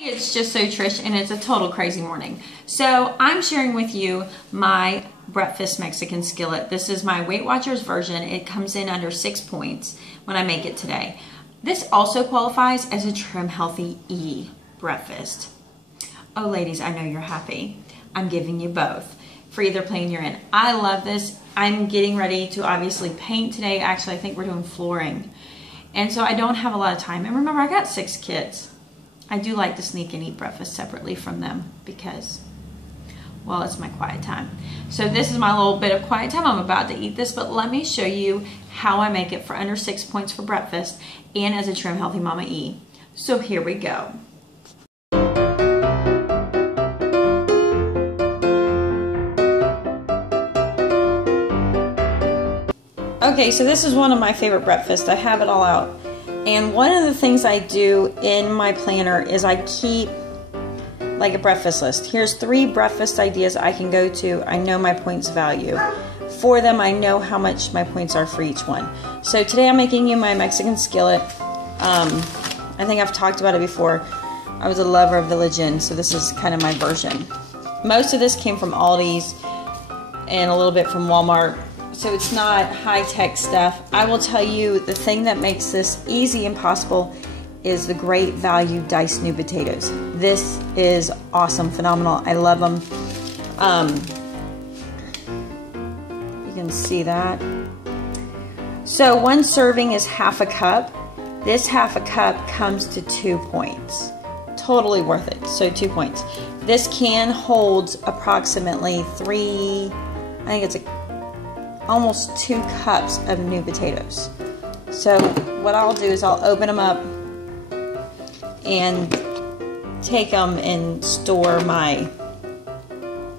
It's just so Trish, and it's a total crazy morning. So I'm sharing with you my breakfast Mexican skillet. This is my Weight Watchers version. It comes in under 6 points when I make it today. This also qualifies as a Trim Healthy E breakfast. Oh ladies, I know you're happy. I'm giving you both for either plane you're in. I love this. I'm getting ready to obviously paint today. Actually, I think we're doing flooring. And so I don't have a lot of time. And remember, I got 6 kids. I do like to sneak and eat breakfast separately from them because, well, it's my quiet time. So this is my little bit of quiet time. I'm about to eat this, but let me show you how I make it for under 6 points for breakfast and as a Trim Healthy Mama E. So here we go. Okay, so this is one of my favorite breakfasts. I have it all out. And one of the things I do in my planner is I keep like a breakfast list. Here's 3 breakfast ideas I can go to. I know my points value. For them, I know how much my points are for each one. So today I'm making you my Mexican skillet. I think I've talked about it before. I was a lover of Village Inn, so this is kind of my version. Most of this came from Aldi's and a little bit from Walmart. So it's not high-tech stuff. I will tell you the thing that makes this easy and possible is the Great Value diced new potatoes. This is awesome, phenomenal. I love them. You can see that. So 1 serving is half a cup. This half a cup comes to 2 points. Totally worth it, so 2 points. This can holds approximately 3, I think it's almost 2 cups of new potatoes. So what I'll do is I'll open them up and take them and store my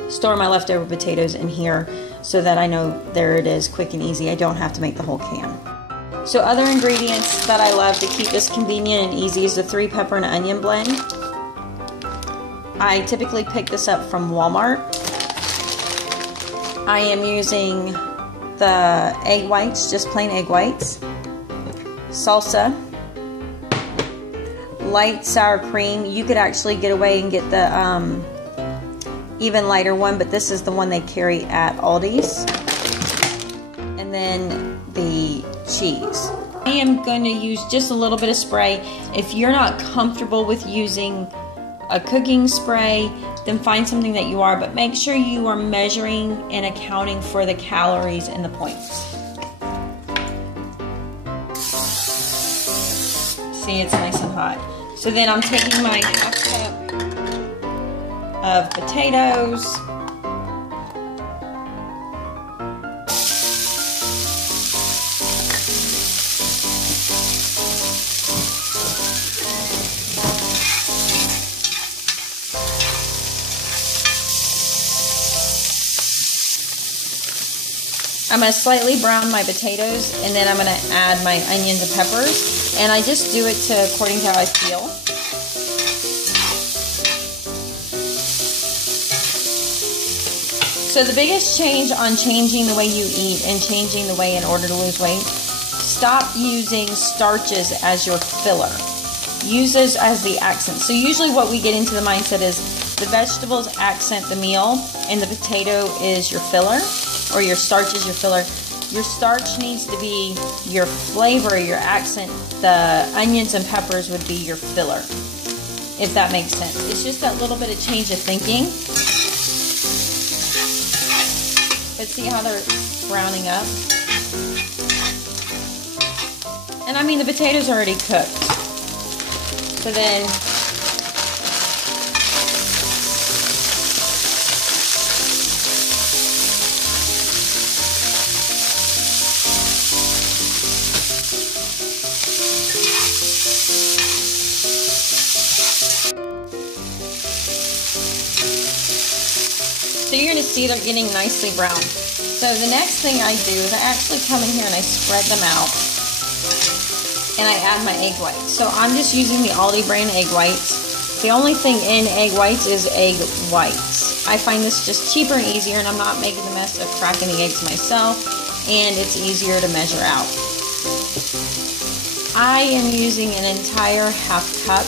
leftover potatoes in here so that I know there it is, quick and easy. I don't have to make the whole can. So other ingredients that I love to keep this convenient and easy is the 3 pepper and onion blend. I typically pick this up from Walmart. I am using the egg whites, just plain egg whites, salsa, light sour cream. You could actually get away and get the even lighter one, but this is the one they carry at Aldi's. And then the cheese. I am going to use just a little bit of spray. If you're not comfortable with using a cooking spray, then find something that you are, but make sure you are measuring and accounting for the calories and the points. See, it's nice and hot. So then I'm taking my half cup of potatoes. I'm going to slightly brown my potatoes, and then I'm going to add my onions and peppers, and I just do it according to how I feel. So the biggest change on changing the way you eat and changing the way in order to lose weight, stop using starches as your filler. Use those as the accent. So usually what we get into the mindset is the vegetables accent the meal and the potato is your filler, or your starch is your filler. Your starch needs to be your flavor, your accent. The onions and peppers would be your filler, if that makes sense. It's just that little bit of change of thinking. But see how they're browning up? And I mean, the potatoes are already cooked. So then, so you're going to see they're getting nicely browned. So the next thing I do is I actually come in here and I spread them out. And I add my egg whites. So I'm just using the Aldi brand egg whites. The only thing in egg whites is egg whites. I find this just cheaper and easier, and I'm not making the mess of cracking the eggs myself, and it's easier to measure out. I am using an entire half cup,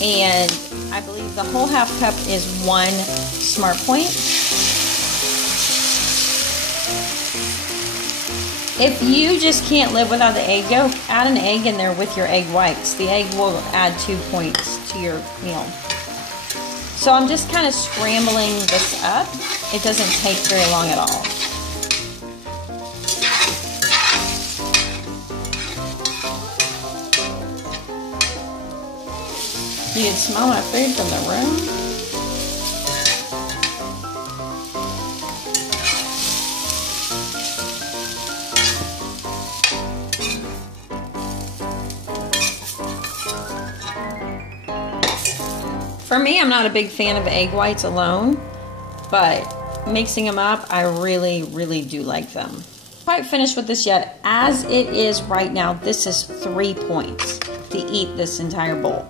and I believe the whole half cup is 1 Smart Point. If you just can't live without the egg yolk, add an egg in there with your egg whites. The egg will add 2 points to your meal. So I'm just kind of scrambling this up. It doesn't take very long at all. You can smell my food from the room. For me, I'm not a big fan of egg whites alone, but mixing them up, I really, really do like them. Quite finished with this yet. As it is right now, this is 3 points to eat this entire bowl.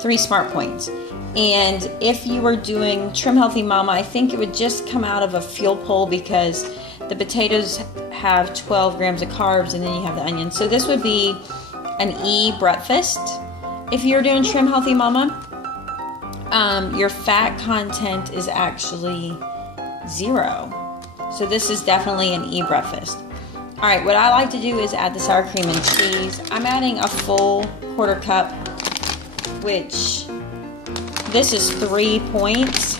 3 Smart Points. And if you were doing Trim Healthy Mama, I think it would just come out of a fuel pull because the potatoes have 12 grams of carbs and then you have the onions. So this would be an E breakfast. If you're doing Trim Healthy Mama, your fat content is actually 0. So this is definitely an E breakfast. All right, what I like to do is add the sour cream and cheese. I'm adding a full 1/4 cup, which this is 3 points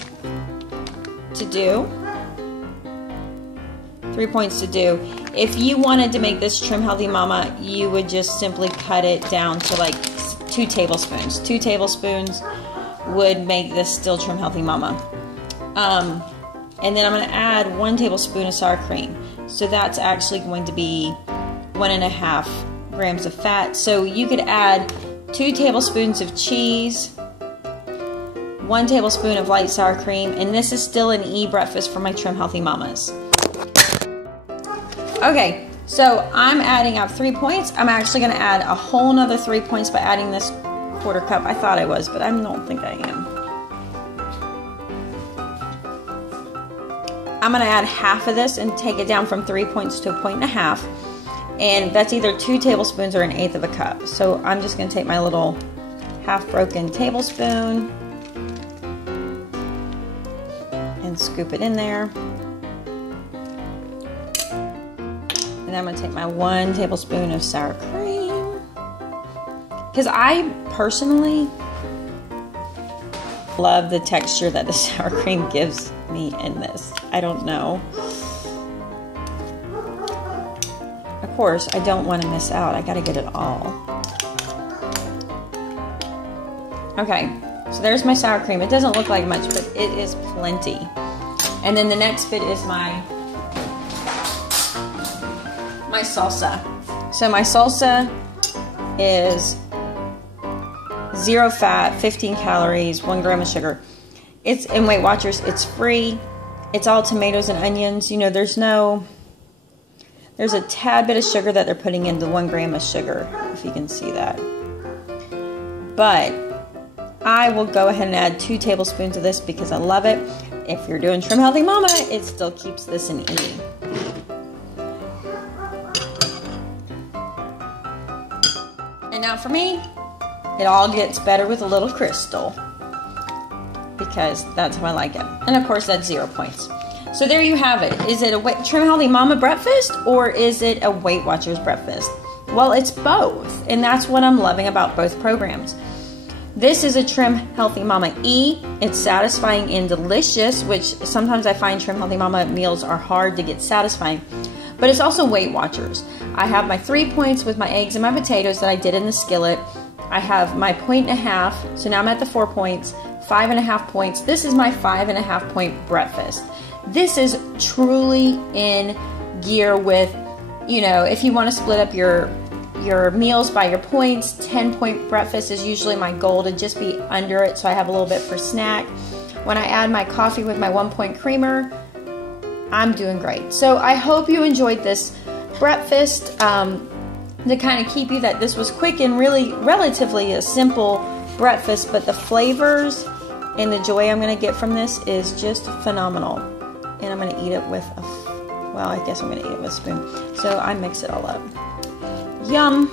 to do. 3 points to do. If you wanted to make this Trim Healthy Mama, you would just simply cut it down to like 2 tablespoons. 2 tablespoons would make this still Trim Healthy Mama. And then I'm going to add 1 tablespoon of sour cream. So that's actually going to be 1.5 grams of fat. So you could add 2 tablespoons of cheese, 1 tablespoon of light sour cream, and this is still an E breakfast for my Trim Healthy Mamas. Okay, so I'm adding up 3 points. I'm actually going to add a whole nother 3 points by adding this 1/4 cup. I thought I was, but I don't think I am. I'm going to add half of this and take it down from 3 points to 1.5 points. And that's either 2 tablespoons or 1/8 of a cup. So I'm just going to take my little half-broken tablespoon and scoop it in there. And I'm going to take my 1 tablespoon of sour cream. Because I personally love the texture that the sour cream gives me in this. I don't know. Of course, I don't want to miss out. I got to get it all. Okay, so there's my sour cream. It doesn't look like much, but it is plenty. And then the next bit is my salsa. So my salsa is 0 fat, 15 calories, 1 gram of sugar. It's in Weight Watchers. It's free. It's all tomatoes and onions. You know, there's a tad bit of sugar that they're putting in the 1 gram of sugar, if you can see that. But I will go ahead and add 2 tablespoons of this because I love it. If you're doing Trim Healthy Mama, it still keeps this an E. And now for me, it all gets better with a little crystal because that's how I like it. And of course, that's 0 points. So there you have it. Is it a Trim Healthy Mama breakfast or is it a Weight Watchers breakfast? Well, it's both, and that's what I'm loving about both programs. This is a Trim Healthy Mama E. It's satisfying and delicious, which sometimes I find Trim Healthy Mama meals are hard to get satisfying. But it's also Weight Watchers. I have my 3 points with my eggs and my potatoes that I did in the skillet. I have my 1.5 points, so now I'm at the 4 points, 5.5 points. This is my 5.5 point breakfast. This is truly in gear with, you know, if you want to split up your meals by your points, 10-point breakfast is usually my goal to just be under it so I have a little bit for snack. When I add my coffee with my 1 point creamer, I'm doing great. So I hope you enjoyed this breakfast. To kind of keep you that this was quick and really relatively a simple breakfast, but the flavors and the joy I'm going to get from this is just phenomenal. And I'm going to eat it with a, well, I guess I'm going to eat it with a spoon. So I mix it all up. Yum.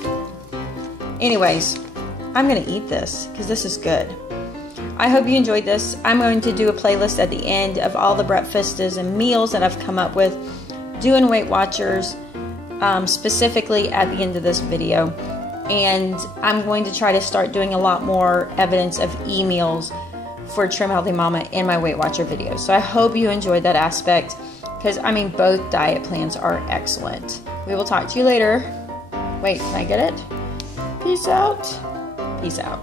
Anyways, I'm going to eat this because this is good. I hope you enjoyed this. I'm going to do a playlist at the end of all the breakfasts and meals that I've come up with doing Weight Watchers, specifically at the end of this video. And I'm going to try to start doing a lot more evidence of e-meals for Trim Healthy Mama in my Weight Watcher videos. So I hope you enjoyed that aspect, because I mean, both diet plans are excellent. We will talk to you later. Wait, can I get it? Peace out. Peace out.